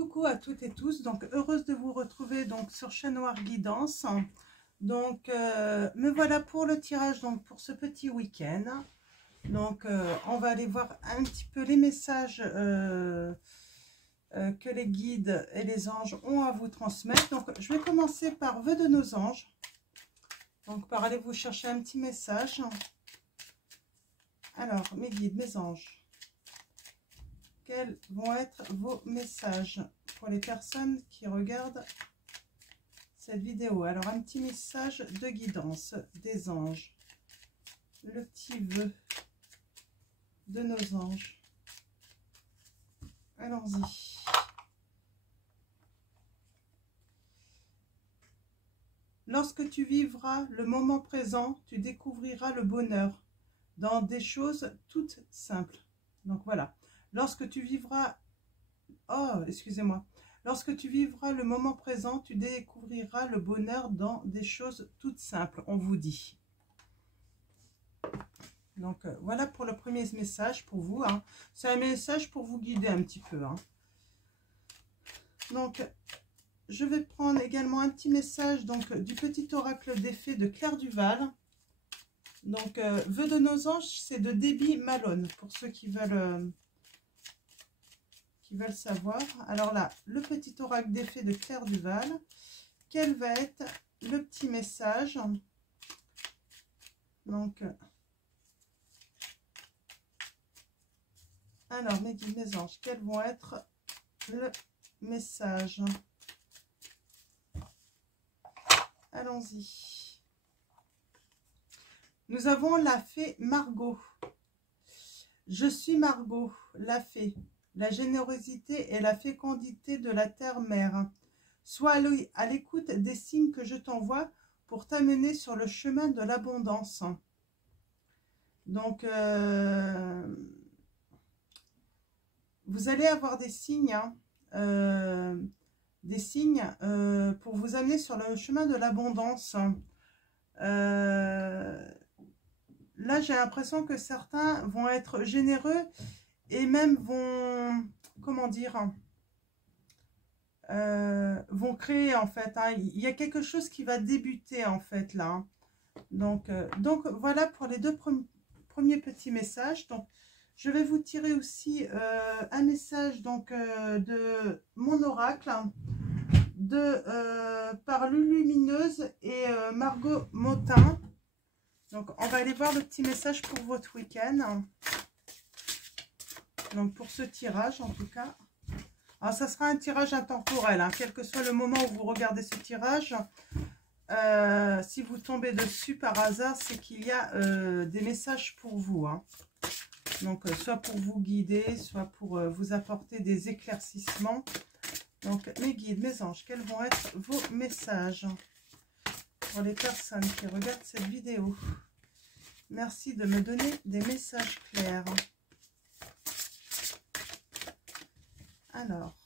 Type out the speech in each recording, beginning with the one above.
Coucou à toutes et tous, donc heureuse de vous retrouver donc sur Chat Noir Guidance. Donc me voilà pour le tirage donc pour ce petit week-end. Donc on va aller voir un petit peu les messages que les guides et les anges ont à vous transmettre. Donc je vais commencer par vœux de nos anges. Donc par aller vous chercher un petit message. Alors mes guides, mes anges. Quels vont être vos messages pour les personnes qui regardent cette vidéo? Alors, un petit message de guidance des anges. Le petit vœu de nos anges. Allons-y. Lorsque tu vivras le moment présent, tu découvriras le bonheur dans des choses toutes simples. Donc, voilà. Lorsque tu vivras, lorsque tu vivras le moment présent, tu découvriras le bonheur dans des choses toutes simples, on vous dit. Donc, voilà pour le premier message pour vous. Hein. C'est un message pour vous guider un petit peu. Hein. Donc, je vais prendre également un petit message donc, du petit oracle des fées de Claire Duval. Donc, vœu de nos anges, c'est de Debbie Malone, pour ceux qui veulent savoir. Alors là, le petit oracle des fées de Claire Duval. Quel va être le petit message? Donc, alors, mes guides, mes anges, quels vont être le message? Allons-y. Nous avons la fée Margot. Je suis Margot, la fée. La générosité et la fécondité de la terre-mère. Sois à l'écoute des signes que je t'envoie pour t'amener sur le chemin de l'abondance. Donc, vous allez avoir des signes, pour vous amener sur le chemin de l'abondance. Là, j'ai l'impression que certains vont être généreux et même vont, comment dire, vont créer en fait. Hein. Il y a quelque chose qui va débuter en fait là. Donc voilà pour les deux premiers petits messages. Donc, je vais vous tirer aussi un message donc, de mon oracle par Lulumineuse et Margot Motin. Donc, on va aller voir le petit message pour votre week-end. Donc, pour ce tirage, en tout cas. Alors, ça sera un tirage intemporel, hein, quel que soit le moment où vous regardez ce tirage. Si vous tombez dessus par hasard, c'est qu'il y a des messages pour vous. Hein. Donc, soit pour vous guider, soit pour vous apporter des éclaircissements. Donc, mes guides, mes anges, quels vont être vos messages pour les personnes qui regardent cette vidéo? Merci de me donner des messages clairs. Alors,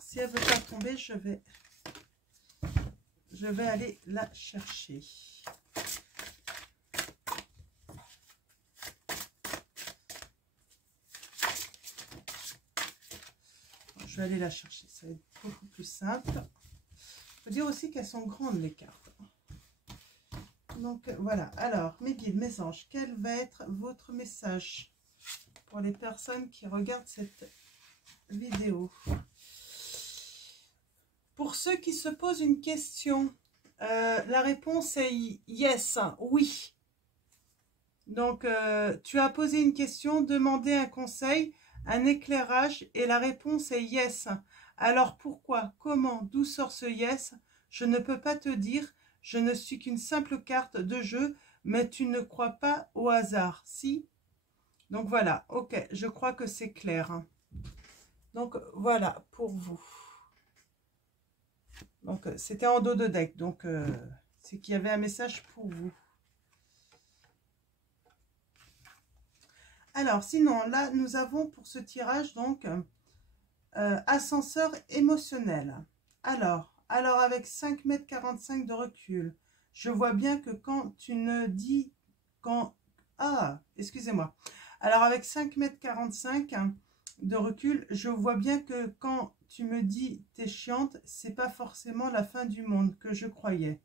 si elle ne veut pas tomber, je vais aller la chercher. Je vais aller la chercher, ça va être beaucoup plus simple. Il faut dire aussi qu'elles sont grandes les cartes. Donc voilà, alors mes guides, mes anges, quel va être votre message pour les personnes qui regardent cette vidéo? Pour ceux qui se posent une question, la réponse est yes, oui. Donc tu as posé une question, demandé un conseil, un éclairage et la réponse est yes. Alors pourquoi, comment, d'où sort ce yes? Je ne peux pas te dire. Je ne suis qu'une simple carte de jeu, mais tu ne crois pas au hasard, si? Donc voilà, ok, je crois que c'est clair. Donc voilà, pour vous. Donc c'était en dos de deck, donc c'est qu'il y avait un message pour vous. Alors sinon, là, nous avons pour ce tirage, donc, ascenseur émotionnel. Alors avec 5,45 m de recul, je vois bien que quand tu ne dis Ah, excusez-moi. Alors, avec 5,45 m de recul, je vois bien que quand tu me dis t'es chiante, c'est pas forcément la fin du monde que je croyais.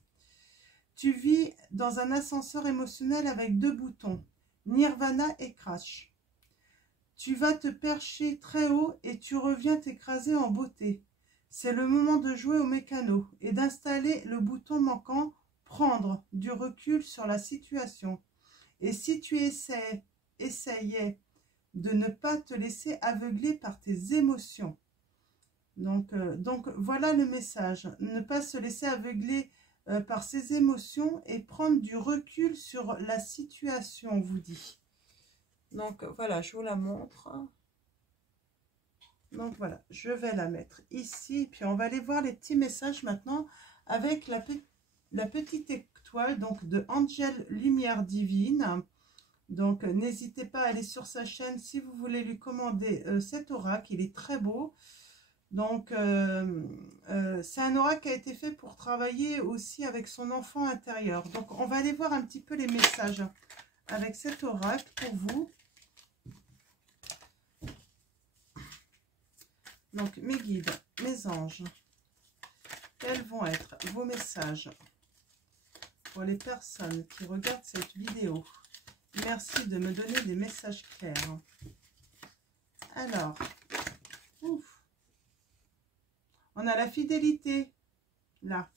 Tu vis dans un ascenseur émotionnel avec 2 boutons, Nirvana et Crash. Tu vas te percher très haut et tu reviens t'écraser en beauté. C'est le moment de jouer au mécano et d'installer le bouton manquant, prendre du recul sur la situation. Et si tu essayais de ne pas te laisser aveugler par tes émotions. Donc voilà le message. Ne pas se laisser aveugler par ses émotions et prendre du recul sur la situation, on vous dit. Donc voilà, je vous la montre. Donc voilà, je vais la mettre ici. Puis on va aller voir les petits messages maintenant avec la petite étoile donc de Angel Lumière Divine. Donc n'hésitez pas à aller sur sa chaîne si vous voulez lui commander cet oracle. Il est très beau. Donc c'est un oracle qui a été fait pour travailler aussi avec son enfant intérieur. Donc on va aller voir un petit peu les messages avec cet oracle pour vous. Donc, mes guides, mes anges, quels vont être vos messages pour les personnes qui regardent cette vidéo? Merci de me donner des messages clairs. Alors, ouf, on a la fidélité, là.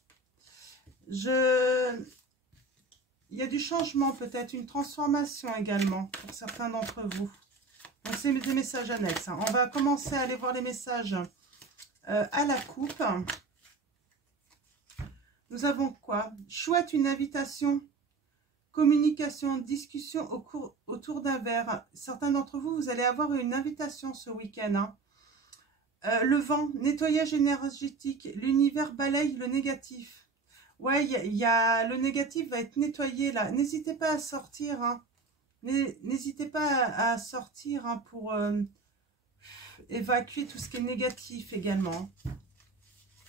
Il y a du changement, peut-être une transformation également pour certains d'entre vous. Donc, c'est des messages annexes. On va commencer à aller voir les messages à la coupe. Nous avons quoi? Chouette, une invitation, communication, discussion autour d'un verre. Certains d'entre vous, vous allez avoir une invitation ce week-end. Hein. Le vent, nettoyage énergétique, l'univers balaye le négatif. Ouais, le négatif va être nettoyé là. N'hésitez pas à sortir. Hein. N'hésitez pas à sortir hein, pour évacuer tout ce qui est négatif également.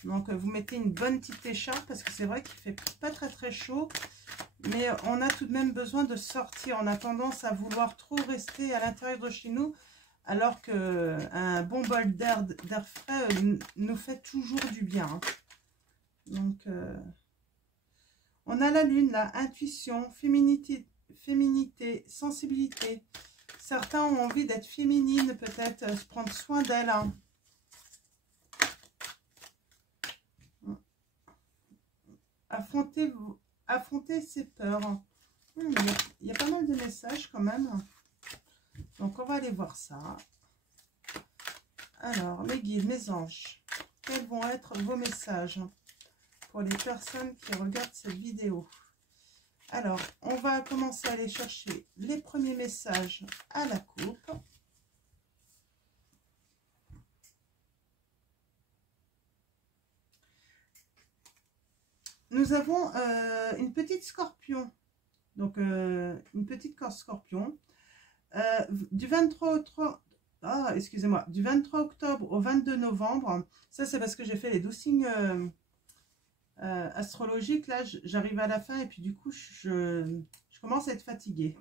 Donc vous mettez une bonne petite écharpe parce que c'est vrai qu'il fait pas très chaud. Mais on a tout de même besoin de sortir. On a tendance à vouloir trop rester à l'intérieur de chez nous. Alors qu'un bon bol d'air frais nous fait toujours du bien. Hein. Donc on a la lune là, intuition, féminité, sensibilité. Certains ont envie d'être féminines, peut-être se prendre soin d'elles. Hein. Affronter ses peurs. Il y a pas mal de messages quand même. Donc on va aller voir ça. Alors, mes guides, mes anges, quels vont être vos messages pour les personnes qui regardent cette vidéo? Alors, on va commencer à aller chercher les premiers messages à la coupe. Nous avons une petite scorpion. Donc, une petite scorpion. Du 23 octobre au 22 novembre. Ça, c'est parce que j'ai fait les 12 signes astrologiques. Là, j'arrive à la fin et puis du coup, je commence à être fatiguée.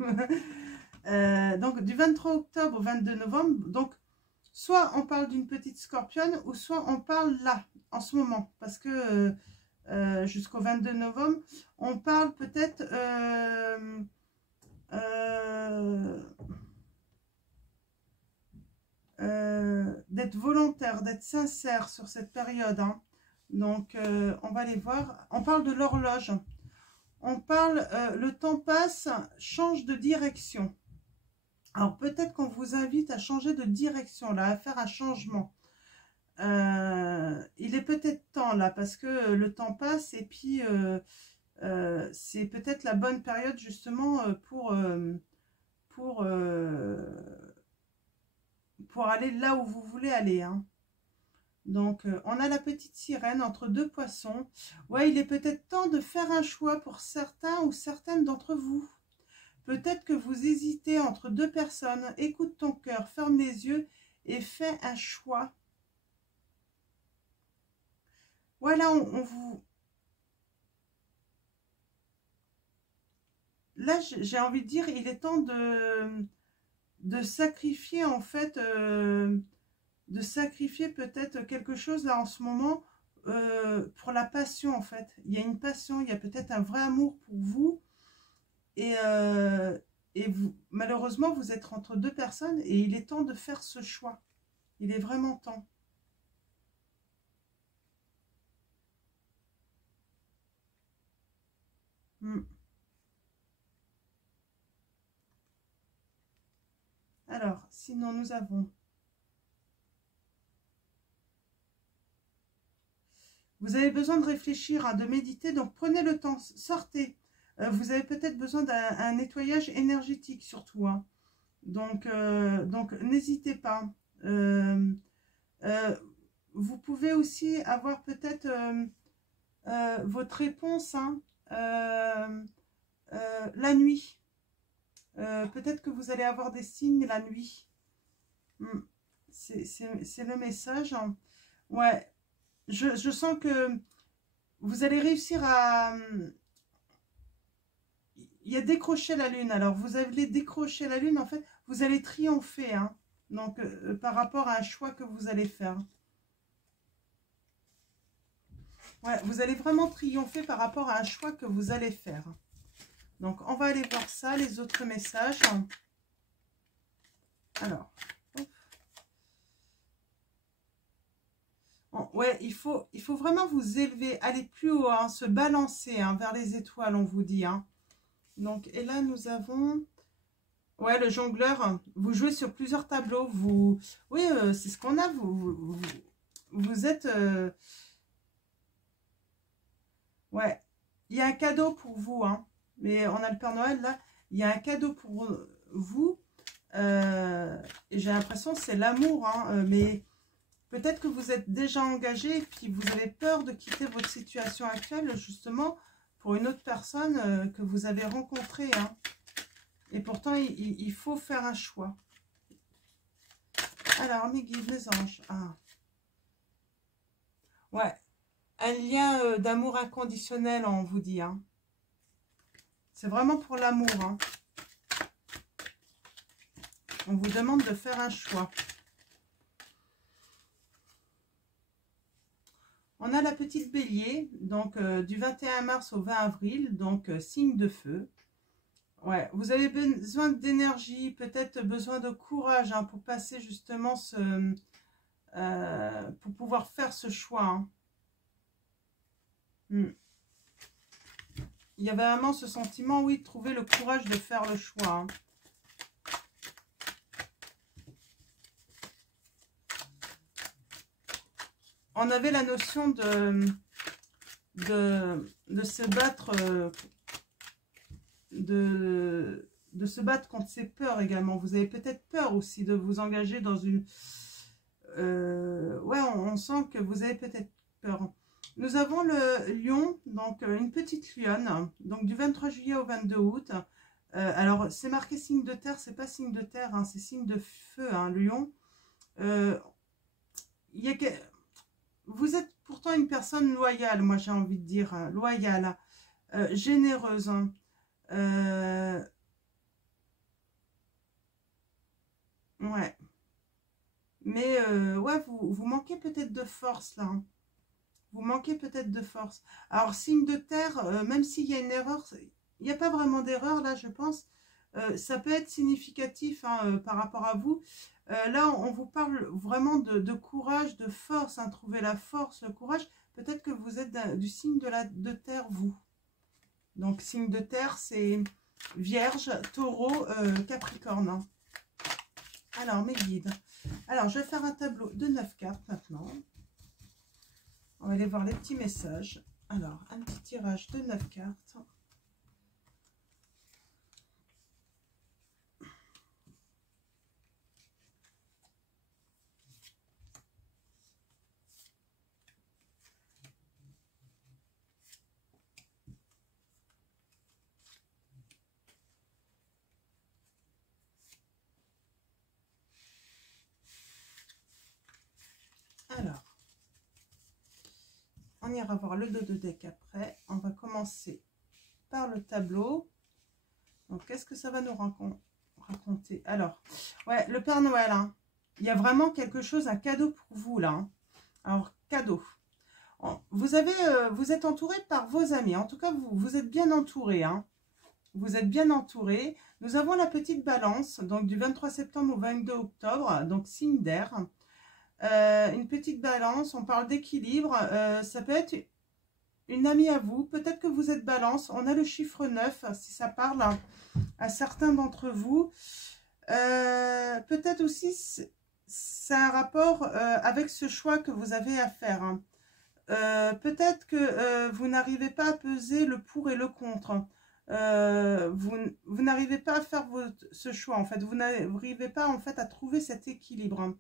Donc, du 23 octobre au 22 novembre. Donc, soit on parle d'une petite scorpionne ou soit on parle là, en ce moment. Parce que jusqu'au 22 novembre, on parle peut-être... d'être volontaire, d'être sincère sur cette période. Hein. Donc, on va aller voir. On parle de l'horloge. On parle, le temps passe, change de direction. Alors, peut-être qu'on vous invite à changer de direction, là, à faire un changement. Il est peut-être temps, là, parce que le temps passe et puis c'est peut-être la bonne période, justement, pour aller là où vous voulez aller. Hein. Donc, on a la petite sirène entre 2 poissons. Ouais, il est peut-être temps de faire un choix pour certains ou certaines d'entre vous. Peut-être que vous hésitez entre 2 personnes. Écoute ton cœur, ferme les yeux et fais un choix. Voilà, on vous... là, j'ai envie de dire, il est temps de sacrifier, en fait, de sacrifier peut-être quelque chose, là, en ce moment, pour la passion, en fait. Il y a une passion, il y a peut-être un vrai amour pour vous, et, vous, malheureusement, vous êtes entre deux personnes, et il est temps de faire ce choix. Il est vraiment temps. Hmm. Alors, sinon, nous avons... Vous avez besoin de réfléchir, hein, de méditer, donc prenez le temps, sortez. Vous avez peut-être besoin d'un nettoyage énergétique surtout, hein. Donc n'hésitez pas. Euh, euh, vous pouvez aussi avoir peut-être votre réponse, hein, la nuit. Peut-être que vous allez avoir des signes la nuit. Hmm. C'est le message, hein. Ouais, je sens que vous allez réussir à... Il y a décroché la lune. Alors, vous allez décrocher la lune, en fait, vous allez triompher, hein. Donc, par rapport à un choix que vous allez faire. Ouais, vous allez vraiment triompher par rapport à un choix que vous allez faire. Donc, on va aller voir ça, les autres messages. Alors, bon, ouais, il faut vraiment vous élever, aller plus haut, hein, se balancer, hein, vers les étoiles, on vous dit, hein. Donc, et là, nous avons... Ouais, le jongleur, vous jouez sur plusieurs tableaux. Vous, oui, c'est ce qu'on a. Vous êtes... ouais, il y a un cadeau pour vous, hein. Mais on a le Père Noël, là. Il y a un cadeau pour vous. Et j'ai l'impression que c'est l'amour, hein. Mais peut-être que vous êtes déjà engagé et puis vous avez peur de quitter votre situation actuelle, justement, pour une autre personne que vous avez rencontrée, hein. Et pourtant, il faut faire un choix. Alors, mes guides, mes anges. Ah. Ouais, un lien d'amour inconditionnel, on vous dit, hein. C'est vraiment pour l'amour, hein. On vous demande de faire un choix. On a la petite bélier, donc du 21 mars au 20 avril, donc signe de feu. Ouais, vous avez besoin d'énergie, peut-être besoin de courage, hein, pour passer justement pour pouvoir faire ce choix, hein. Hmm. Il y avait vraiment ce sentiment, oui, de trouver le courage de faire le choix, hein. On avait la notion de se battre, de se battre contre ses peurs également. Vous avez peut-être peur aussi de vous engager dans une... ouais, on sent que vous avez peut-être peur. Nous avons le lion, donc une petite lionne, donc du 23 juillet au 22 août. Alors, c'est marqué signe de terre, c'est pas signe de terre, hein, c'est signe de feu, hein, lion. Il y a que... Vous êtes pourtant une personne loyale, moi j'ai envie de dire, hein, loyale, généreuse, hein. Ouais. Mais ouais, vous manquez peut-être de force là, hein. Vous manquez peut-être de force. Alors, signe de terre, même s'il y a une erreur, il n'y a pas vraiment d'erreur là, je pense. Ça peut être significatif, hein, par rapport à vous. Là, on vous parle vraiment de courage, de force, hein, trouver la force, le courage. Peut-être que vous êtes du signe de terre, vous. Donc, signe de terre, c'est Vierge, Taureau, Capricorne, hein. Alors, mes guides. Alors, je vais faire un tableau de 9 cartes maintenant. On va aller voir les petits messages. Alors, un petit tirage de 9 cartes. Alors, on ira voir le dos de deck après. On va commencer par le tableau. Donc, qu'est-ce que ça va nous raconter? Alors, ouais, le Père Noël, hein. Il y a vraiment quelque chose, un cadeau pour vous, là. Hein. Alors, cadeau. Vous êtes entouré par vos amis. En tout cas, vous êtes bien entouré. Hein. Vous êtes bien entouré. Nous avons la petite balance, donc du 23 septembre au 22 octobre, donc signe d'air. Une petite balance, on parle d'équilibre. Ça peut être une amie à vous. Peut-être que vous êtes balance. On a le chiffre 9, si ça parle à certains d'entre vous. Peut-être aussi, c'est un rapport avec ce choix que vous avez à faire. Hein. Peut-être que vous n'arrivez pas à peser le pour et le contre. Vous n'arrivez pas à faire ce choix, en fait. Vous n'arrivez pas, en fait, à trouver cet équilibre.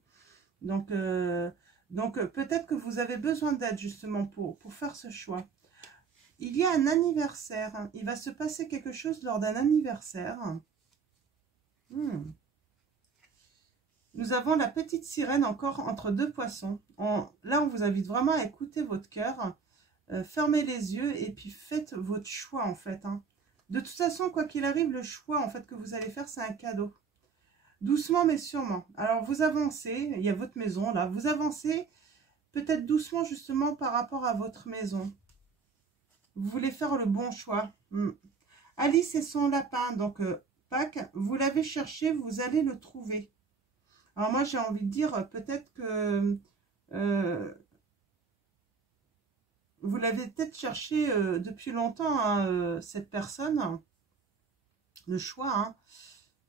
Donc peut-être que vous avez besoin d'aide, justement, pour faire ce choix. Il y a un anniversaire. Il va se passer quelque chose lors d'un anniversaire. Nous avons la petite sirène encore entre deux poissons. Là, on vous invite vraiment à écouter votre cœur. Fermez les yeux et puis faites votre choix, en fait. Hein. De toute façon, quoi qu'il arrive, le choix, en fait, que vous allez faire, c'est un cadeau. Doucement, mais sûrement. Alors, vous avancez. Il y a votre maison, là. Vous avancez peut-être doucement, justement, par rapport à votre maison. Vous voulez faire le bon choix. Alice et son lapin. Donc, Pâques, vous l'avez cherché, vous allez le trouver. Alors moi, j'ai envie de dire, peut-être que vous l'avez peut-être cherché depuis longtemps, hein, cette personne, le choix.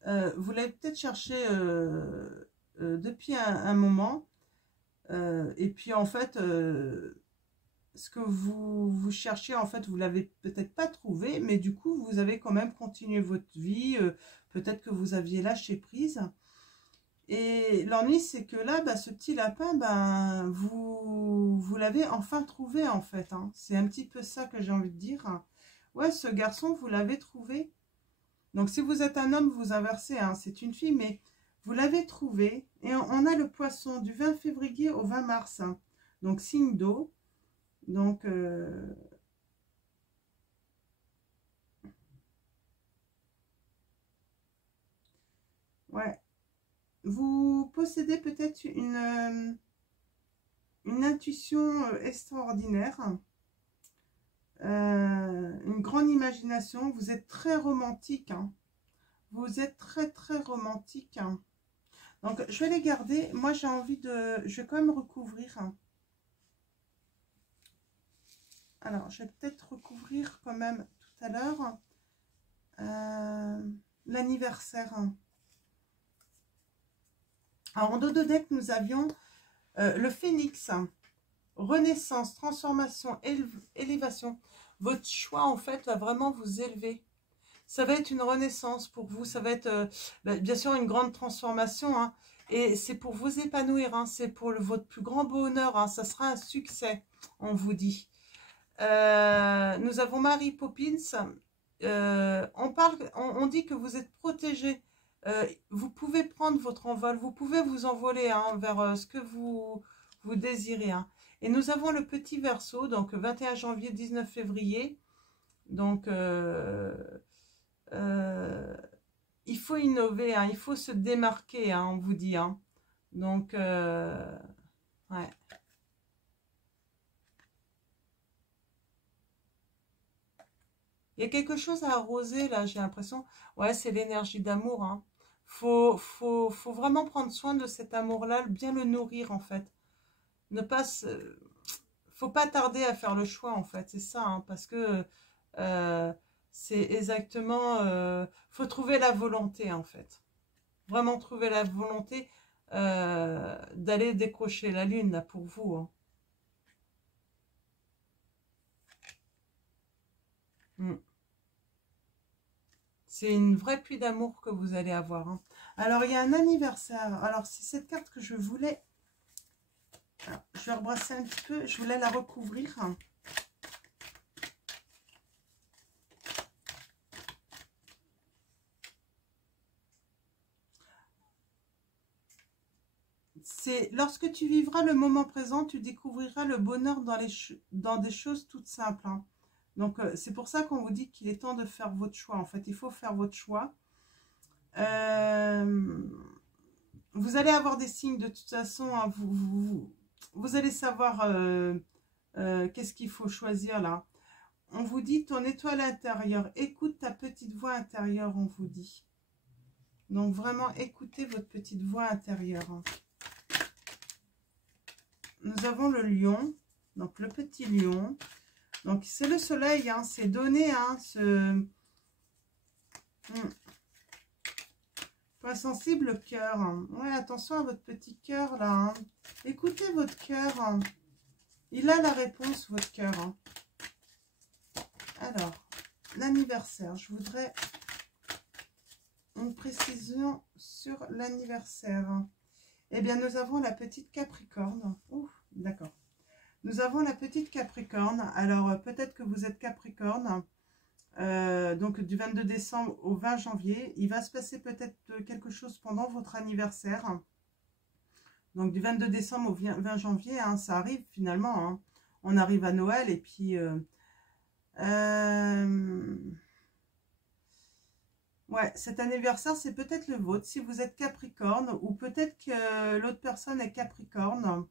Hein. Vous l'avez peut-être cherché depuis un moment. Et puis, en fait, ce que vous cherchiez, en fait, vous ne l'avez peut-être pas trouvé. Mais du coup, vous avez quand même continué votre vie. Peut-être que vous aviez lâché prise. Et l'ennui, c'est que là, bah, ce petit lapin, ben, vous l'avez enfin trouvé, en fait. Hein. C'est un petit peu ça que j'ai envie de dire. Ouais, ce garçon, vous l'avez trouvé. Donc, si vous êtes un homme, vous inversez. Hein, c'est une fille, mais vous l'avez trouvé. Et on a le poisson du 20 février au 20 mars. Hein. Donc, signe d'eau. Donc, ouais. Vous possédez peut-être une intuition extraordinaire, une grande imagination. Vous êtes très romantique. Hein. Vous êtes très, très romantique. Hein. Donc, je vais les garder. Moi, j'ai envie de... Je vais quand même recouvrir. Hein. Alors, je vais peut-être recouvrir quand même tout à l'heure l'anniversaire. Alors, en dos de deck, nous avions le phénix, renaissance, transformation, élévation. Votre choix, en fait, va vraiment vous élever. Ça va être une renaissance pour vous. Ça va être, bien sûr, une grande transformation. Hein, et c'est pour vous épanouir. Hein, c'est pour votre plus grand bonheur. Hein, ça sera un succès, on vous dit. Nous avons Mary Poppins. On dit que vous êtes protégé. Vous pouvez prendre votre envol, vous pouvez vous envoler hein, vers ce que vous désirez. Hein. Et nous avons le petit Verseau, donc 21 janvier, 19 février. Donc, il faut innover, hein, il faut se démarquer, hein, on vous dit. Hein. Donc, ouais. Il y a quelque chose à arroser, là, j'ai l'impression. Ouais, c'est l'énergie d'amour. Hein. Faut vraiment prendre soin de cet amour-là, bien le nourrir, en fait. Ne pas faut pas tarder à faire le choix, en fait. C'est ça, hein, parce que c'est exactement... faut trouver la volonté, en fait. Vraiment trouver la volonté d'aller décrocher la lune, là, pour vous. Hein. C'est une vraie pluie d'amour que vous allez avoir. Hein. Alors, il y a un anniversaire. Alors, c'est cette carte que je voulais... Alors, je vais rebrasser un petit peu. Je voulais la recouvrir. C'est lorsque tu vivras le moment présent, tu découvriras le bonheur dans des choses toutes simples. Hein. Donc, c'est pour ça qu'on vous dit qu'il est temps de faire votre choix. En fait, il faut faire votre choix. Vous allez avoir des signes de toute façon. Hein, vous allez savoir qu'est-ce qu'il faut choisir là. On vous dit ton étoile intérieure. Écoute ta petite voix intérieure, on vous dit. Donc, vraiment, écoutez votre petite voix intérieure. Nous avons le lion. Donc, le petit lion. Donc, c'est le soleil, hein, c'est donné, hein, Point sensible, le cœur. Ouais, attention à votre petit cœur, là. Hein. Écoutez votre cœur. Hein. Il a la réponse, votre cœur. Hein. Alors, l'anniversaire. Je voudrais une précision sur l'anniversaire. Eh bien, nous avons la petite Capricorne. Ouf, d'accord. Nous avons la petite Capricorne. Alors, peut-être que vous êtes Capricorne. Donc, du 22 décembre au 20 janvier. Il va se passer peut-être quelque chose pendant votre anniversaire. Donc, du 22 décembre au 20 janvier, hein, ça arrive finalement. Hein. On arrive à Noël et puis... ouais, cet anniversaire, c'est peut-être le vôtre. Si vous êtes Capricorne ou peut-être que l'autre personne est Capricorne.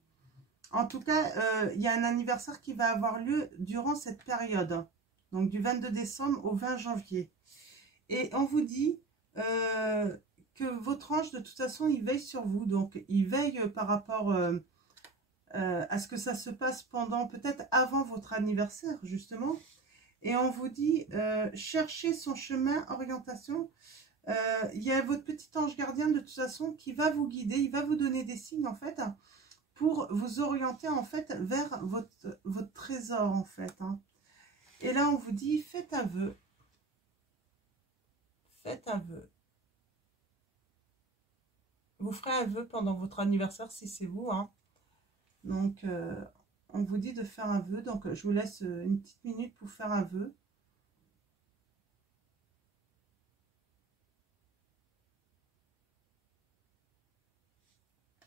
En tout cas, il y a un anniversaire qui va avoir lieu durant cette période. Donc, du 22 décembre au 20 janvier. Et on vous dit que votre ange, de toute façon, il veille sur vous. Donc, il veille par rapport à ce que ça se passe pendant, peut-être avant votre anniversaire, justement. Et on vous dit, cherchez son chemin, orientation. Il y a votre petit ange gardien, de toute façon, qui va vous guider. Il va vous donner des signes, en fait, pour vous orienter, en fait, vers votre trésor, en fait. Hein. Et là, on vous dit, faites un vœu. Faites un vœu. Vous ferez un vœu pendant votre anniversaire, si c'est vous. Hein. Donc, on vous dit de faire un vœu. Donc, je vous laisse une petite minute pour faire un vœu.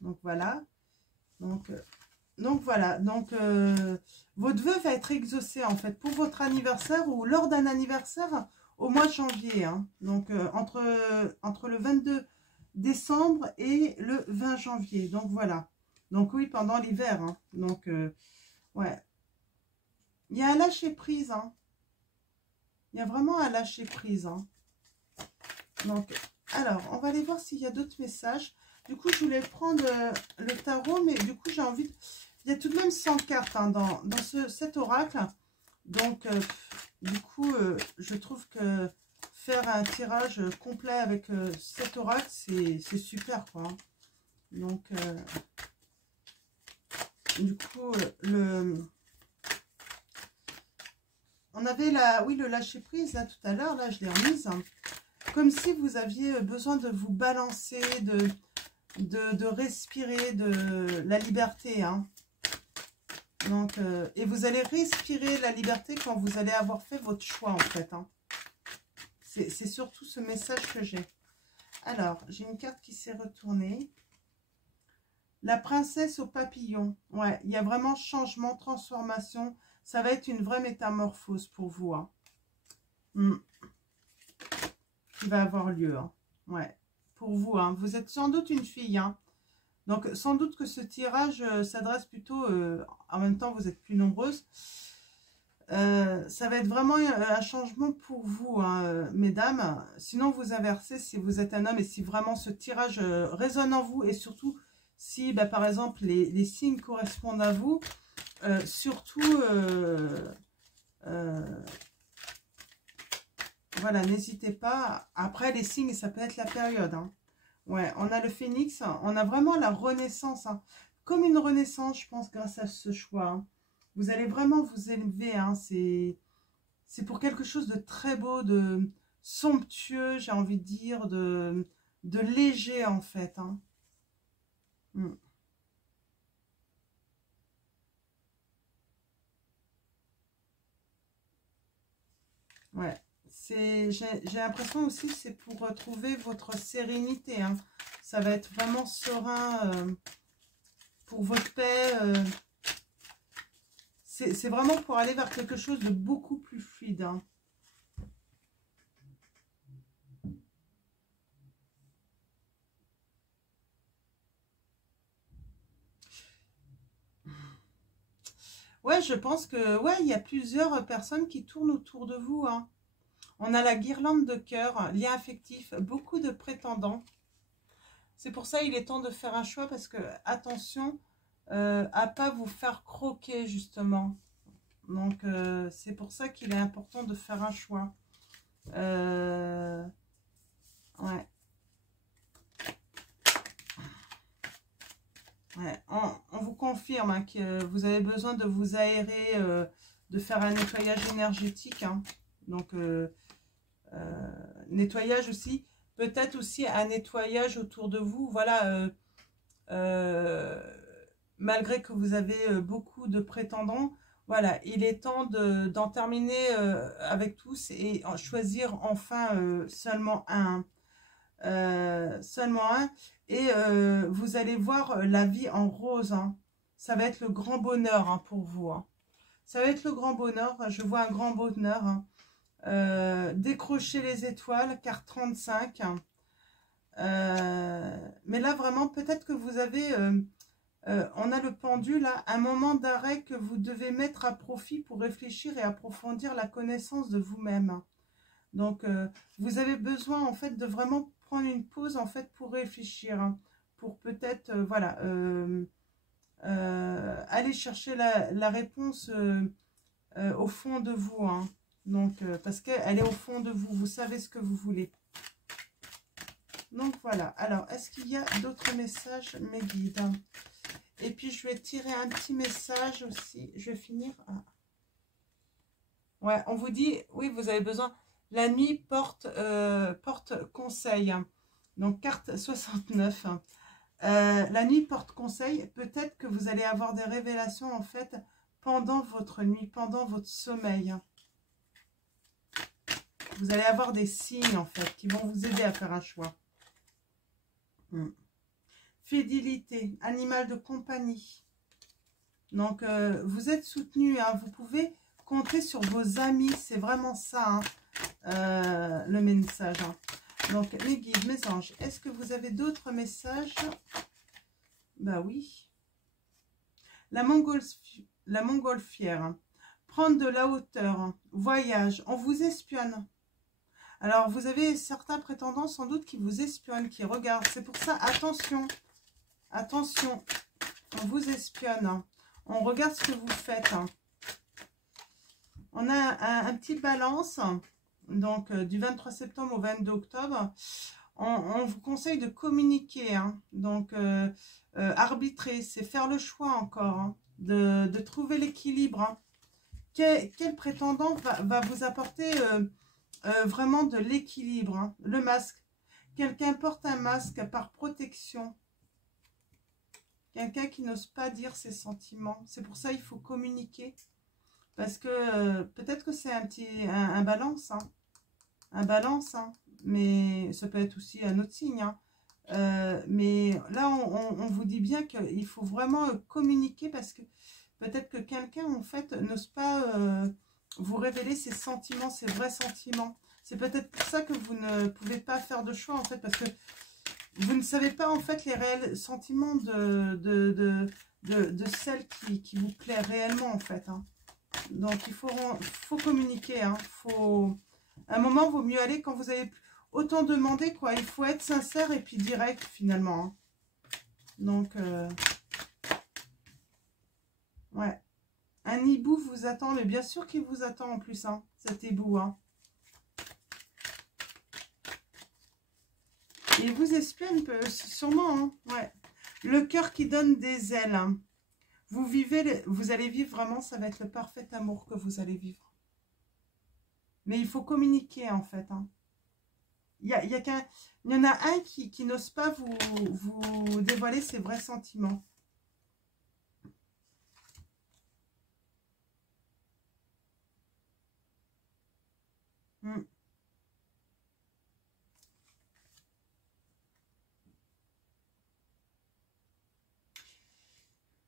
Donc, voilà. Donc voilà. Donc, votre vœu va être exaucé, en fait, pour votre anniversaire ou lors d'un anniversaire au mois de janvier. Hein. Donc, entre le 22 décembre et le 20 janvier. Donc, voilà. Donc, oui, pendant l'hiver. Hein. Donc, ouais. Il y a un lâcher-prise. Hein. Il y a vraiment un lâcher-prise. Hein. Donc, alors, on va aller voir s'il y a d'autres messages. Du coup, je voulais prendre le tarot, mais du coup, j'ai envie de... Il y a tout de même 100 cartes hein, dans cet oracle. Donc, du coup, je trouve que faire un tirage complet avec cet oracle, c'est super, quoi. Donc, du coup, on avait le lâcher-prise, là, tout à l'heure. Là, je l'ai remise. Hein, comme si vous aviez besoin de vous balancer, de respirer de la liberté. Hein. Donc, et vous allez respirer la liberté quand vous allez avoir fait votre choix, en fait. Hein. C'est surtout ce message que j'ai. Alors, j'ai une carte qui s'est retournée. La princesse au papillon. Ouais, il y a vraiment changement, transformation. Ça va être une vraie métamorphose pour vous. Hein. Qui va avoir lieu. Hein. Ouais, pour vous. Hein. Vous êtes sans doute une fille. Hein. Donc, sans doute que ce tirage s'adresse plutôt... en même temps, vous êtes plus nombreuses. Ça va être vraiment un changement pour vous, hein, mesdames. Sinon, vous inversez si vous êtes un homme et si vraiment ce tirage résonne en vous. Et surtout, si, bah, par exemple, les signes correspondent à vous. Surtout, voilà, n'hésitez pas. Après, les signes, ça peut être la période, hein. Ouais, on a le phénix, on a vraiment la renaissance, hein. Comme une renaissance, je pense, grâce à ce choix. Hein. Vous allez vraiment vous élever, hein. C'est pour quelque chose de très beau, de somptueux, j'ai envie de dire, de léger, en fait. Hein. Ouais. J'ai l'impression aussi que c'est pour retrouver votre sérénité. Hein. Ça va être vraiment serein pour votre paix. C'est vraiment pour aller vers quelque chose de beaucoup plus fluide. Hein. Ouais, je pense que ouais, il y a plusieurs personnes qui tournent autour de vous. Hein. On a la guirlande de cœur, lien affectif, beaucoup de prétendants. C'est pour ça il est temps de faire un choix parce que attention à pas vous faire croquer justement. Donc c'est pour ça qu'il est important de faire un choix. Ouais. Ouais. On vous confirme hein, que vous avez besoin de vous aérer, de faire un nettoyage énergétique. Hein. Donc nettoyage aussi. Peut-être aussi un nettoyage autour de vous. Voilà. Malgré que vous avez beaucoup de prétendants, voilà, il est temps d'en terminer avec tous et choisir enfin seulement un. Seulement un. Et vous allez voir la vie en rose. Hein. Ça va être le grand bonheur hein, pour vous. Hein. Ça va être le grand bonheur. Je vois un grand bonheur. Hein. Décrocher les étoiles, carte 35. Mais là, vraiment, peut-être que vous avez... on a le pendule, là, un moment d'arrêt que vous devez mettre à profit pour réfléchir et approfondir la connaissance de vous-même. Donc, vous avez besoin, en fait, de vraiment prendre une pause, en fait, pour réfléchir. Hein, pour peut-être, voilà, aller chercher la réponse au fond de vous. Hein. Donc, parce qu'elle est au fond de vous. Vous savez ce que vous voulez. Donc, voilà. Alors, est-ce qu'il y a d'autres messages, mes guides? Et puis, je vais tirer un petit message aussi. Je vais finir. Ah. Ouais, on vous dit, oui, vous avez besoin. La nuit porte conseil. Donc, carte 69. La nuit porte conseil. Peut-être que vous allez avoir des révélations, en fait, pendant votre nuit, pendant votre sommeil. Vous allez avoir des signes, en fait, qui vont vous aider à faire un choix. Fidélité, animal de compagnie. Donc, vous êtes soutenu. Hein, vous pouvez compter sur vos amis. C'est vraiment ça, hein, le message. Hein. Donc, mes guides, mes anges, est-ce que vous avez d'autres messages? Bah oui. La montgolfière. Hein. Prendre de la hauteur. Hein. Voyage. On vous espionne. Alors, vous avez certains prétendants sans doute qui vous espionnent, qui regardent. C'est pour ça, attention. Attention. On vous espionne. Hein. On regarde ce que vous faites. Hein. On a un petit balance. Donc, du 23 septembre au 22 octobre. On vous conseille de communiquer. Hein. Donc, arbitrer, c'est faire le choix encore. Hein. De trouver l'équilibre. Hein. Quel prétendant va vous apporter vraiment de l'équilibre? Hein. Le masque. Quelqu'un porte un masque par protection. Quelqu'un qui n'ose pas dire ses sentiments. C'est pour ça qu'il faut communiquer. Parce que peut-être que c'est un balance. Hein. Un balance. Hein. Mais ça peut être aussi un autre signe. Hein. Mais là, on vous dit bien qu'il faut vraiment communiquer parce que peut-être que quelqu'un, en fait, n'ose pas vous révéler ses sentiments, ses vrais sentiments. C'est peut-être pour ça que vous ne pouvez pas faire de choix, en fait, parce que vous ne savez pas, en fait, les réels sentiments de celle qui vous plaît réellement, en fait. Hein. Donc, il faut communiquer. Hein. À un moment, il vaut mieux aller quand vous avez autant demandé, quoi. Il faut être sincère et puis direct, finalement. Hein. Donc, ouais. Un hibou vous attend, mais bien sûr qu'il vous attend en plus, hein, cet hibou. Hein. Il vous espionne sûrement. Hein, ouais. Le cœur qui donne des ailes. Hein. Vous allez vivre vraiment, ça va être le parfait amour que vous allez vivre. Mais il faut communiquer en fait. Hein. Il y en a un qui n'ose pas vous dévoiler ses vrais sentiments.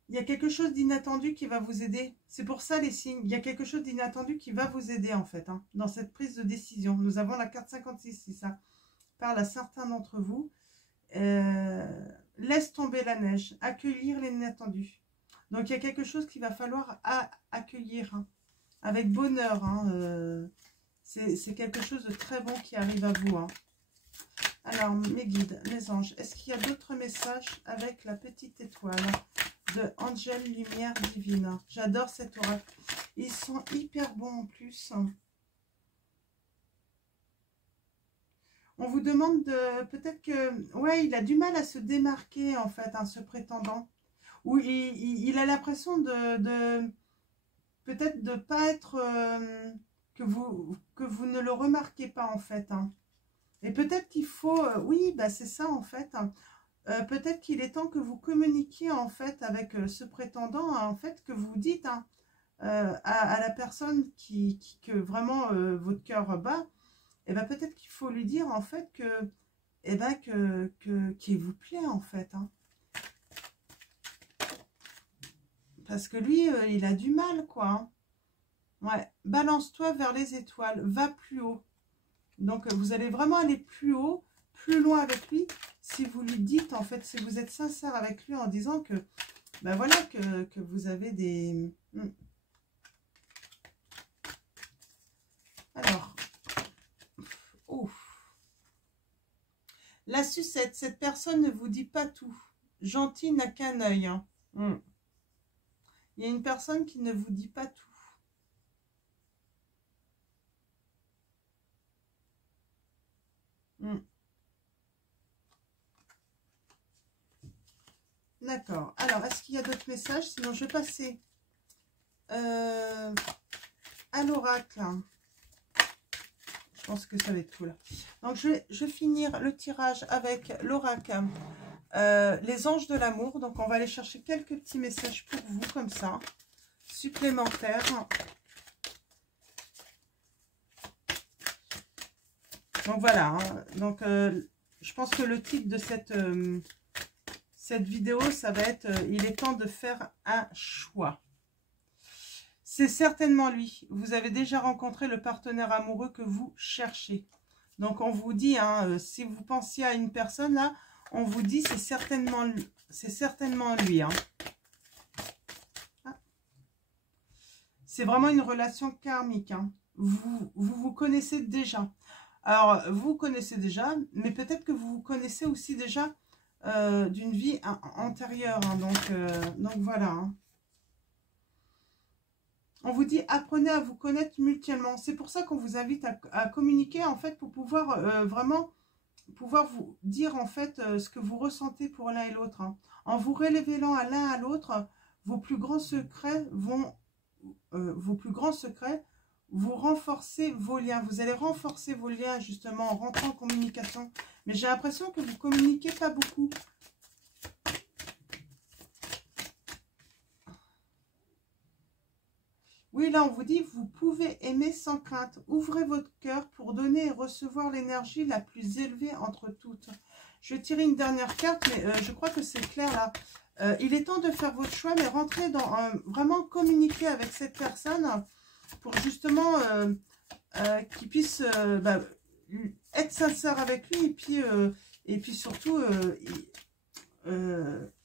Il il y a quelque chose d'inattendu qui va vous aider. C'est pour ça les signes. Il y a quelque chose d'inattendu qui va vous aider en fait. Hein, dans cette prise de décision. Nous avons la carte 56. Si ça parle à certains d'entre vous. Laisse tomber la neige. Accueillir l'inattendu. Donc il y a quelque chose qu'il va falloir accueillir. Hein, avec bonheur. Hein, c'est quelque chose de très bon qui arrive à vous. Hein. Alors mes guides, mes anges. Est-ce qu'il y a d'autres messages avec la petite étoile de Angel Lumière Divine? J'adore cet oracle. Ils sont hyper bons en plus. On vous demande de... Peut-être que... Ouais, il a du mal à se démarquer en fait, hein, ce prétendant. Ou il a l'impression de peut-être de pas être... que vous ne le remarquez pas en fait. Hein. Et peut-être qu'il faut... oui, bah c'est ça en fait. Hein. Peut-être qu'il est temps que vous communiquiez en fait avec ce prétendant, hein, en fait, que vous dites hein, à la personne que vraiment votre cœur bat, et ben peut-être qu'il faut lui dire en fait que, et ben qu'il vous plaît en fait. Hein. Parce que lui, il a du mal quoi. Hein. Ouais, balance-toi vers les étoiles, va plus haut. Donc vous allez vraiment aller plus haut, plus loin avec lui. Si vous lui dites, en fait, si vous êtes sincère avec lui en disant que, ben voilà, que vous avez des... Alors, ouf. La sucette, cette personne ne vous dit pas tout. Gentil n'a qu'un œil. Hein. Il y a une personne qui ne vous dit pas tout. D'accord. Alors, est-ce qu'il y a d'autres messages? Sinon, je vais passer à l'oracle. Je pense que ça va être tout là. Donc, je vais finir le tirage avec l'oracle. Les anges de l'amour. Donc, on va aller chercher quelques petits messages pour vous, comme ça, supplémentaires. Donc, voilà. Hein. Donc, je pense que le titre de cette vidéo, ça va être « Il est temps de faire un choix ». C'est certainement lui. Vous avez déjà rencontré le partenaire amoureux que vous cherchez. Donc, on vous dit, hein, si vous pensiez à une personne, là, on vous dit c'est certainement lui. Hein. Ah. C'est vraiment une relation karmique. Hein. Vous connaissez déjà. Alors, vous connaissez déjà, mais peut-être que vous connaissez aussi déjà d'une vie antérieure. Hein, donc voilà. Hein. On vous dit, apprenez à vous connaître mutuellement. C'est pour ça qu'on vous invite à communiquer, en fait, pour pouvoir vraiment pouvoir vous dire, en fait, ce que vous ressentez pour l'un et l'autre. Hein. En vous révélant à l'un à l'autre, vos plus grands secrets vous renforcez vos liens. Vous allez renforcer vos liens, justement, en rentrant en communication. Mais j'ai l'impression que vous ne communiquez pas beaucoup. Oui, là, on vous dit, vous pouvez aimer sans crainte. Ouvrez votre cœur pour donner et recevoir l'énergie la plus élevée entre toutes. Je vais tirer une dernière carte, mais je crois que c'est clair, là. Il est temps de faire votre choix, mais rentrez dans... vraiment communiquer avec cette personne pour justement qu'il puisse être sincère avec lui et puis surtout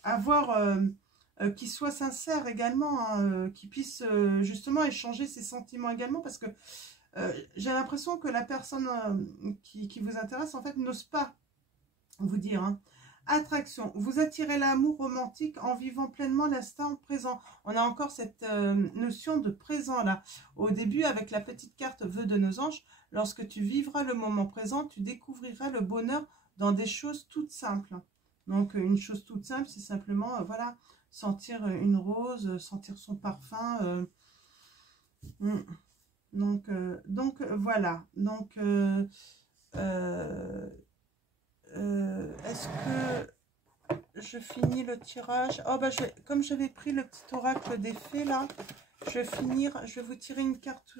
avoir... qu'il soit sincère également, hein, qu'il puisse justement échanger ses sentiments également, parce que j'ai l'impression que la personne qui vous intéresse, en fait, n'ose pas vous dire. Hein. Attraction, vous attirez l'amour romantique en vivant pleinement l'instant présent. On a encore cette notion de présent là. Au début, avec la petite carte vœux de nos anges, lorsque tu vivras le moment présent, tu découvriras le bonheur dans des choses toutes simples. Donc, une chose toute simple, c'est simplement, voilà, sentir une rose, sentir son parfum. Donc voilà. Donc, est-ce que je finis le tirage? Oh, bah, comme j'avais pris le petit oracle des fées, là, je vais finir. Je vais vous tirer une carte,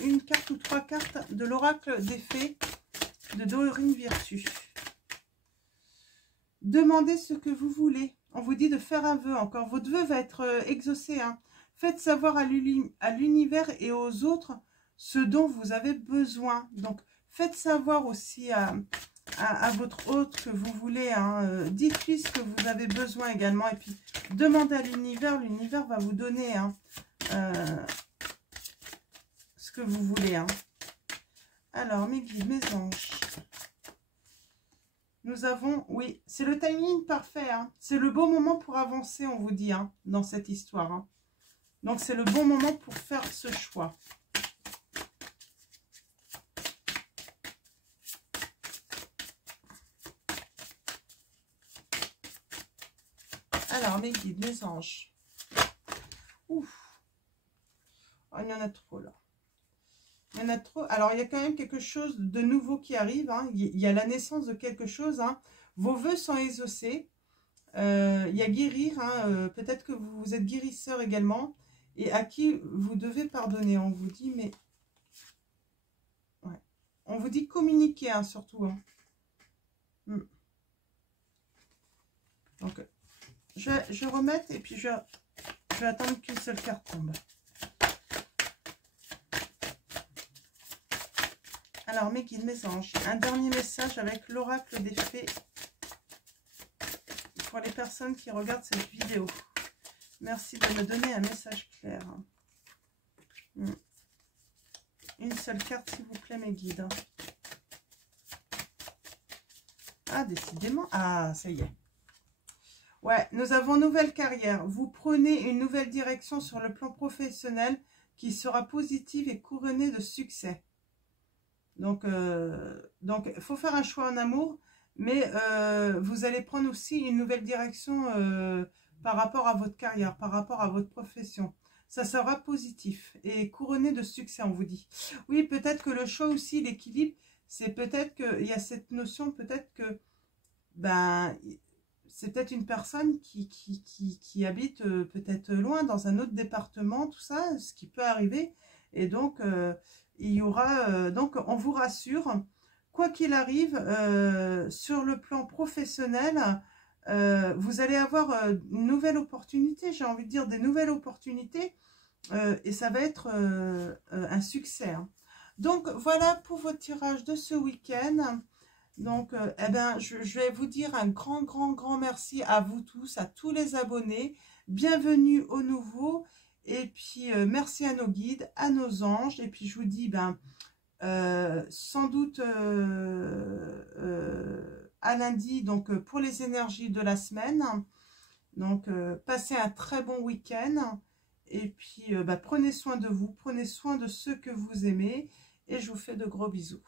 une carte ou 3 cartes de l'oracle des fées de Dorine Virtue. Demandez ce que vous voulez. On vous dit de faire un vœu encore. Votre vœu va être exaucé. Hein. Faites savoir à l'univers et aux autres ce dont vous avez besoin. Donc, faites savoir aussi à votre hôte que vous voulez. Hein. Dites-lui ce que vous avez besoin également. Et puis, demandez à l'univers. L'univers va vous donner hein, ce que vous voulez. Hein. Alors, mes guides, mes anges. Nous avons, oui, c'est le timing parfait. Hein. C'est le bon moment pour avancer, on vous dit, hein, dans cette histoire. Hein. Donc, c'est le bon moment pour faire ce choix. Alors, mes guides, mes anges. Ouf. Oh, il y en a trop, là. Il y en a trop. Alors, il y a quand même quelque chose de nouveau qui arrive. Hein. Il y a la naissance de quelque chose. Hein. Vos vœux sont exaucés. Il y a guérir. Hein. Peut-être que vous êtes guérisseur également. Et à qui vous devez pardonner. On vous dit, mais... Ouais. On vous dit communiquer, hein, surtout. Hein. Donc, je vais remettre et puis je vais attendre qu'une seule carte tombe. Alors, mes guides, mes anges, un dernier message avec l'oracle des fées pour les personnes qui regardent cette vidéo. Merci de me donner un message clair. Une seule carte, s'il vous plaît, mes guides. Ah, décidément. Ah, ça y est. Ouais, nous avons nouvelle carrière. Vous prenez une nouvelle direction sur le plan professionnel qui sera positive et couronnée de succès. Donc, il faut faire un choix en amour, mais vous allez prendre aussi une nouvelle direction par rapport à votre carrière, par rapport à votre profession. Ça sera positif et couronné de succès, on vous dit. Oui, peut-être que le choix aussi, l'équilibre, c'est peut-être qu'il y a cette notion, peut-être que ben, c'est peut-être une personne qui habite peut-être loin, dans un autre département, tout ça, ce qui peut arriver. Et donc... il y aura, donc on vous rassure, quoi qu'il arrive, sur le plan professionnel, vous allez avoir une nouvelle opportunité, j'ai envie de dire des nouvelles opportunités, et ça va être un succès. Hein. Donc voilà pour votre tirage de ce week-end. Donc, eh ben, je vais vous dire un grand merci à vous tous, à tous les abonnés. Bienvenue aux nouveaux. Et puis, merci à nos guides, à nos anges. Et puis, je vous dis, ben, sans doute à lundi, donc pour les énergies de la semaine. Donc, passez un très bon week-end. Et puis, ben, prenez soin de vous, prenez soin de ceux que vous aimez. Et je vous fais de gros bisous.